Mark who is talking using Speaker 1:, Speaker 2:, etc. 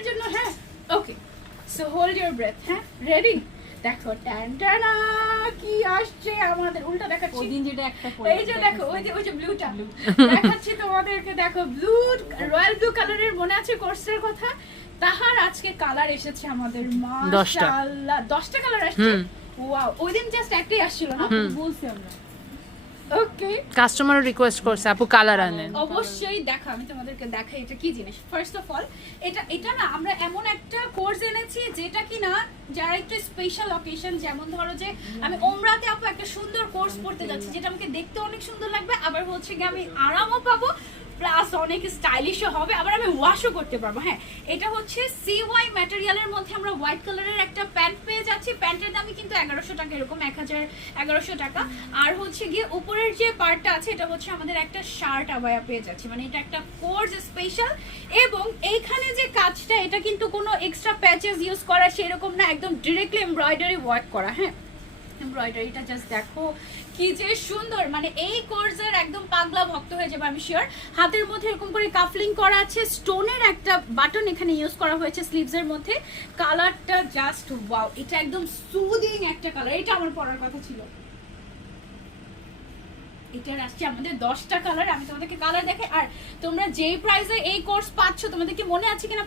Speaker 1: আপনাদের জন্য হ্যাঁ? Okay so hold your breath হ্যাঁ? রেডি দেখো ট্যান্টানা কি আসছে? আমাদের উল্টা দেখাচ্ছি।
Speaker 2: ওদিন যেটা একটা
Speaker 1: এই যে দেখো ওই যে ওই যে ব্লুটা দেখাচ্ছি তোমাদেরকে দেখো ব্লু রয়্যাল ব্লু কালারের মনে আছে কোর্সের কথা? তাহার আজকে কালার এসেছে আমাদের
Speaker 3: দশটা।
Speaker 1: মাশাআল্লাহ। দশটা কালার আসছে। ওয়াও ওই দিন জাস্ট একটাই আসছিল না?
Speaker 2: বলছি আমরা।
Speaker 1: ওকে
Speaker 3: কাস্টমার রিকোয়েস্ট করছে আপু কালার আনেন।
Speaker 1: অবশ্যই দেখো আমি তোমাদেরকে দেখাই এটা কি জিনিস। ফার্স্ট অফ অল এটা এটা না আমরা এমন একটা কোর্স এনেছি যেটা কি না যারা একটু স্পেশাল অকেশন যেমন ধরো যে আমি ওমরাতে আপু একটা সুন্দর কোর্স পড়তে যাচ্ছি যেটা আমাকে দেখতে অনেক সুন্দর লাগবে আবার হচ্ছে কি আমি আরামও পাবো প্লাস অনেক স্টাইলিশও হবে, আবার আমি ওয়াশও করতে পারব। হ্যাঁ এটা হচ্ছে সিওয়াই ম্যাটেরিয়ালের মধ্যে আমরা হোয়াইট কালারের একটা প্যান্ট পেয়ে যাচ্ছি। প্যান্টের দামই কিন্তু এগারোশো টাকা, এরকম এক হাজার এগারোশো টাকা। আর হচ্ছে গিয়ে উপরের যে পার্টটা আছে, এটা হচ্ছে আমাদের একটা শার্ট আবায়া পেয়ে যাচ্ছি। মানে এটা একটা কোর্স স্পেশাল এবং এইখানে যে কাজটা, এটা কিন্তু কোনো এক্সট্রা প্যাচেস ইউজ করা সেরকম না, একদম ডিরেক্টলি এমব্রয়ডারি ওয়ার্ক করা। হ্যাঁ এমব্রয়ডারিটা জাস্ট দেখো। কি যে সুন্দর মানে এই কোর্সের একদম পাগলা ভক্ত হয়ে যাবে, আমি শিওর হাতের মধ্যে এরকম করে কাফলিং করা আছে স্টোনের একটা বাটন এখানে ইউজ করা হয়েছে স্লিভস এর মধ্যে। কালারটা জাস্ট ওয়াও এটা একদম সুদিং একটা কালার এটা আমার পরার কথা ছিল। এটার আসছে আমাদের দশটা কালার আমি তোমাদেরকে কালার দেখে আর তোমরা যেই প্রাইসে এই কোর্স পাচ্ছ, তোমাদের কি মনে আছে কিনা?